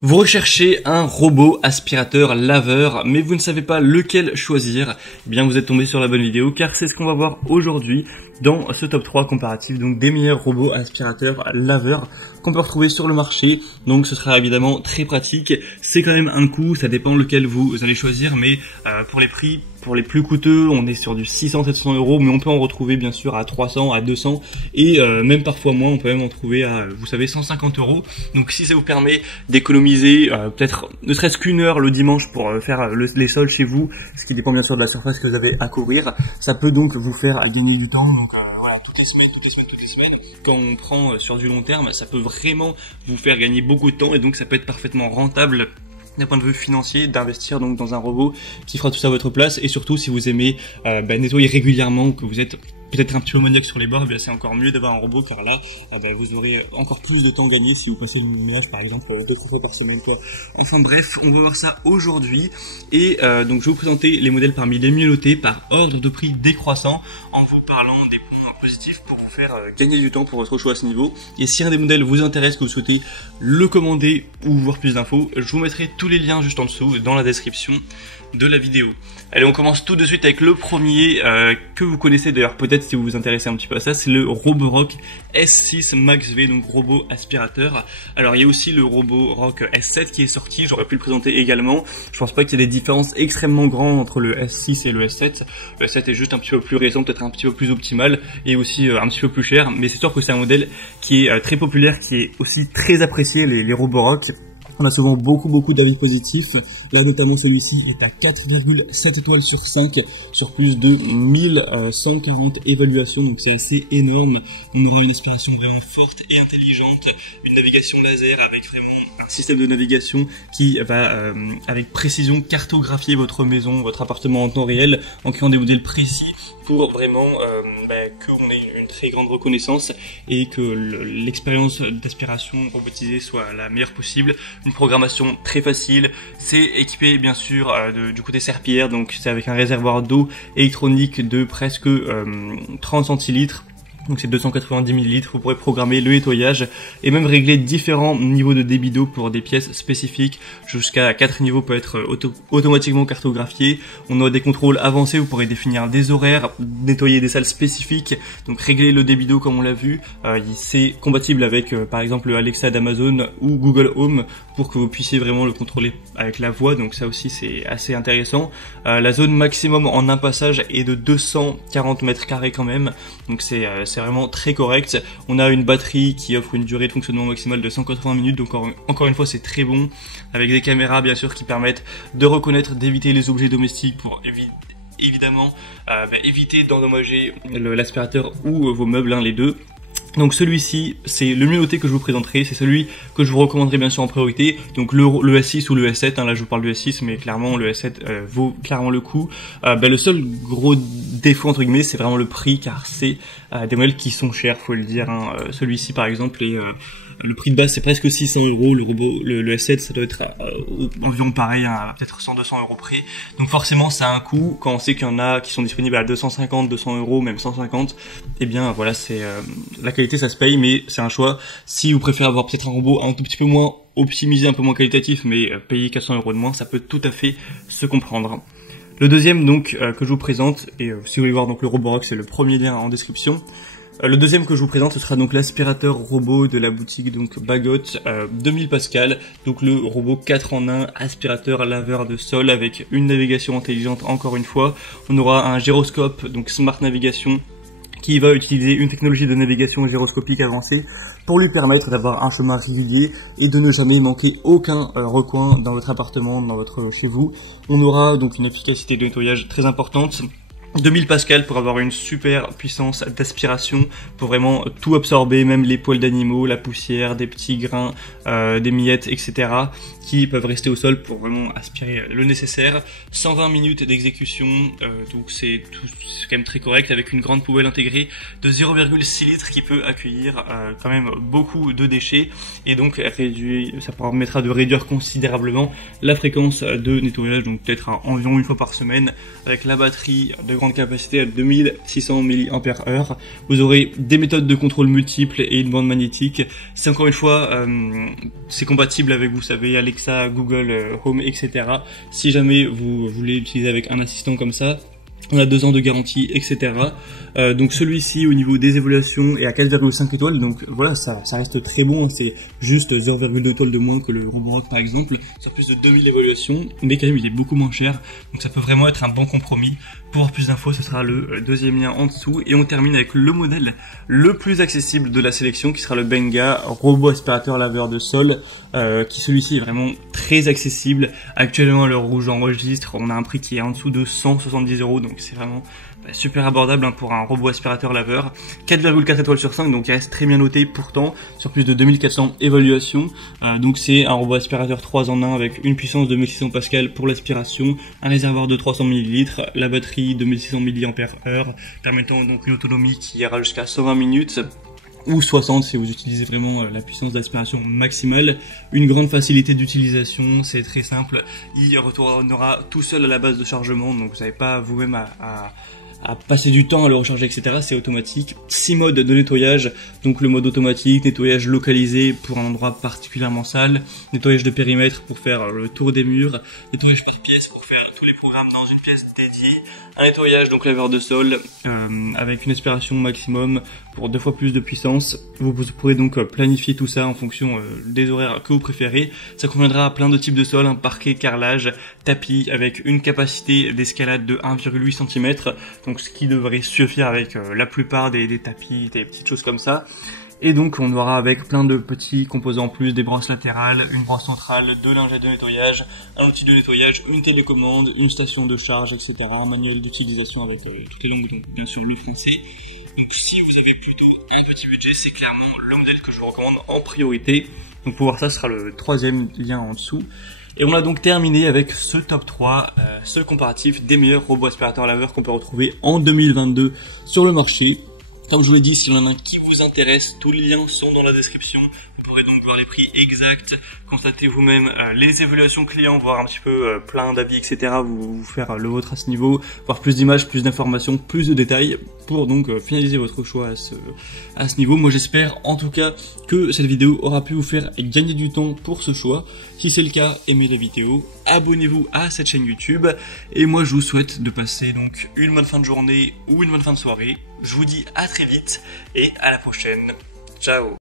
Vous recherchez un robot aspirateur laveur, mais vous ne savez pas lequel choisir. Eh bien, vous êtes tombé sur la bonne vidéo, car c'est ce qu'on va voir aujourd'hui dans ce top 3 comparatif, donc des meilleurs robots aspirateurs laveurs qu'on peut retrouver sur le marché. Donc ce sera évidemment très pratique. C'est quand même un coût, ça dépend lequel vous allez choisir, mais pour les prix, pour les plus coûteux, on est sur du 600-700 euros, mais on peut en retrouver bien sûr à 300, à 200 et même parfois moins, on peut même en trouver à, vous savez, 150 euros. Donc si ça vous permet d'économiser peut-être ne serait-ce qu'une heure le dimanche pour faire les sols chez vous, ce qui dépend bien sûr de la surface que vous avez à couvrir, ça peut donc vous faire gagner du temps. Donc voilà, toutes les semaines, quand on prend sur du long terme, ça peut vraiment vous faire gagner beaucoup de temps et donc ça peut être parfaitement rentable d'un point de vue financier d'investir donc dans un robot qui fera tout ça à votre place. Et surtout si vous aimez nettoyer régulièrement, que vous êtes peut-être un petit peu maniaque sur les bords, c'est encore mieux d'avoir un robot, car là vous aurez encore plus de temps gagné si vous passez le ménage par exemple 2-3 fois par semaine quoi. Enfin bref, on va voir ça aujourd'hui et donc je vais vous présenter les modèles parmi les mieux notés par ordre de prix décroissant en vous parlant des points positifs pour vous faire gagner du temps pour votre choix à ce niveau. Et si un des modèles vous intéresse, que vous souhaitez le commander ou voir plus d'infos, je vous mettrai tous les liens juste en dessous dans la description de la vidéo. Allez, on commence tout de suite avec le premier que vous connaissez d'ailleurs peut-être si vous vous intéressez un petit peu à ça, c'est le Roborock S6 Max V, donc robot aspirateur. Alors il y a aussi le Roborock S7 qui est sorti, j'aurais pu le présenter également. Je pense pas qu'il y ait des différences extrêmement grandes entre le S6 et le S7. Le S7 est juste un petit peu plus récent, peut-être un petit peu plus optimal et aussi un petit peu plus cher, mais c'est sûr que c'est un modèle qui est très populaire, qui est aussi très apprécié, les Roborock. On a souvent beaucoup d'avis positifs. Là, notamment, celui-ci est à 4,7 étoiles sur 5 sur plus de 1140 évaluations. Donc, c'est assez énorme. On aura une aspiration vraiment forte et intelligente. Une navigation laser avec vraiment un système de navigation qui va, avec précision, cartographier votre maison, votre appartement en temps réel en créant des modèles précis pour vraiment qu'on ait une très grande reconnaissance et que l'expérience d'aspiration robotisée soit la meilleure possible. Une programmation très facile, c'est équipé bien sûr du côté serpillière, donc c'est avec un réservoir d'eau électronique de presque 30 centilitres. Donc c'est 290 ml, vous pourrez programmer le nettoyage et même régler différents niveaux de débit d'eau pour des pièces spécifiques. Jusqu'à 4 niveaux peut être automatiquement cartographié. On aura des contrôles avancés, vous pourrez définir des horaires, nettoyer des salles spécifiques, donc régler le débit d'eau comme on l'a vu. C'est compatible avec par exemple Alexa d'Amazon ou Google Home pour que vous puissiez vraiment le contrôler avec la voix, donc ça aussi c'est assez intéressant. La zone maximum en un passage est de 240 mètres carrés quand même, donc c'est vraiment très correct. On a une batterie qui offre une durée de fonctionnement maximale de 180 minutes, donc encore une fois c'est très bon, avec des caméras bien sûr qui permettent de reconnaître, d'éviter les objets domestiques pour évidemment éviter d'endommager l'aspirateur ou vos meubles, les deux. Donc celui-ci, c'est le mieux noté que je vous présenterai, c'est celui que je vous recommanderai bien sûr en priorité. Donc le S6 ou le S7, là je vous parle du S6, mais clairement le S7 vaut clairement le coup. Le seul gros défaut entre guillemets, c'est vraiment le prix, car c'est des modèles qui sont chers, faut le dire. Celui-ci par exemple est le prix de base c'est presque 600 euros, le robot, le S7 ça doit être environ pareil, peut-être 100-200 euros près. Donc forcément ça a un coût, quand on sait qu'il y en a qui sont disponibles à 250, 200 euros, même 150, et bien voilà, c'est la qualité ça se paye, mais c'est un choix. Si vous préférez avoir peut-être un robot un tout petit peu moins optimisé, un peu moins qualitatif, mais payer 400 euros de moins, ça peut tout à fait se comprendre. Le deuxième donc que je vous présente, et si vous voulez voir donc le Roborock, c'est le premier lien en description. Le deuxième que je vous présente, ce sera donc l'aspirateur robot de la boutique donc Bagot, 2000 Pascal, donc le robot 4 en 1, aspirateur laveur de sol avec une navigation intelligente encore une fois. On aura un gyroscope, donc Smart Navigation, qui va utiliser une technologie de navigation gyroscopique avancée pour lui permettre d'avoir un chemin régulier et de ne jamais manquer aucun recoin dans votre appartement, chez vous. On aura donc une efficacité de nettoyage très importante. 2000 Pascal pour avoir une super puissance d'aspiration, pour vraiment tout absorber, même les poils d'animaux, la poussière, des petits grains, des miettes, etc. qui peuvent rester au sol pour vraiment aspirer le nécessaire. 120 minutes d'exécution, donc c'est quand même très correct, avec une grande poubelle intégrée de 0,6 litres qui peut accueillir quand même beaucoup de déchets, et donc ça permettra de réduire considérablement la fréquence de nettoyage, donc peut-être environ une fois par semaine, avec la batterie de grande capacité à 2600 mAh. Vous aurez des méthodes de contrôle multiples et une bande magnétique. C'est encore une fois, c'est compatible avec, vous savez, Alexa, Google Home, etc. Si jamais vous voulez l'utiliser avec un assistant comme ça, on a 2 ans de garantie, etc. Donc celui-ci au niveau des évaluations est à 4,5 étoiles, donc voilà, ça reste très bon, hein. C'est juste 0,2 étoiles de moins que le Roborock par exemple, sur plus de 2000 évaluations, mais quand même il est beaucoup moins cher, donc ça peut vraiment être un bon compromis. Pour avoir plus d'infos, ce sera le deuxième lien en dessous, et on termine avec le modèle le plus accessible de la sélection, qui sera le Benga robot aspirateur laveur de sol, qui celui-ci est vraiment très accessible. Actuellement, à l'heure où j'enregistre, on a un prix qui est en dessous de 170 €, donc c'est vraiment super abordable, hein, pour un robot aspirateur laveur. 4,4 étoiles sur 5, donc il reste très bien noté pourtant, sur plus de 2400 évaluations. Donc c'est un robot aspirateur 3 en 1 avec une puissance de 1600 Pascal pour l'aspiration, un réservoir de 300 ml, la batterie de 1600 mAh, permettant donc une autonomie qui ira jusqu'à 120 minutes. Ou 60 si vous utilisez vraiment la puissance d'aspiration maximale. Une grande facilité d'utilisation, c'est très simple, il retournera tout seul à la base de chargement, donc vous n'avez pas vous-même à passer du temps à le recharger, etc. C'est automatique. 6 modes de nettoyage, donc le mode automatique, nettoyage localisé pour un endroit particulièrement sale, nettoyage de périmètre pour faire le tour des murs, nettoyage par pièce pour faire tous les programmes dans une pièce dédiée, un nettoyage donc laveur de sol avec une aspiration maximum pour 2 fois plus de puissance. Vous pourrez donc planifier tout ça en fonction des horaires que vous préférez. Ça conviendra à plein de types de sols, un parquet, carrelage, tapis, avec une capacité d'escalade de 1,8 cm, donc ce qui devrait suffire avec la plupart des tapis, des petites choses comme ça. Et donc on aura avec plein de petits composants en plus, des brosses latérales, une brosse centrale, 2 lingettes de nettoyage, un outil de nettoyage, une télécommande, une station de charge, etc. Un manuel d'utilisation avec toutes les langues, donc bien sûr le français. Donc si vous avez plutôt un petit budget, c'est clairement le modèle que je vous recommande en priorité. Donc pour voir ça, ce sera le 3e lien en dessous. Et on a donc terminé avec ce top 3, ce comparatif des meilleurs robots aspirateurs laveurs qu'on peut retrouver en 2022 sur le marché. Comme je vous l'ai dit, s'il y en a un qui vous intéresse, tous les liens sont dans la description. Vous pourrez donc voir les prix exacts, constater vous-même les évaluations clients, voir un petit peu plein d'avis, etc. Vous faire le vôtre à ce niveau, voir plus d'images, plus d'informations, plus de détails pour donc finaliser votre choix à ce niveau. Moi j'espère en tout cas que cette vidéo aura pu vous faire gagner du temps pour ce choix. Si c'est le cas, aimez la vidéo, abonnez-vous à cette chaîne YouTube et moi je vous souhaite de passer donc une bonne fin de journée ou une bonne fin de soirée. Je vous dis à très vite et à la prochaine. Ciao.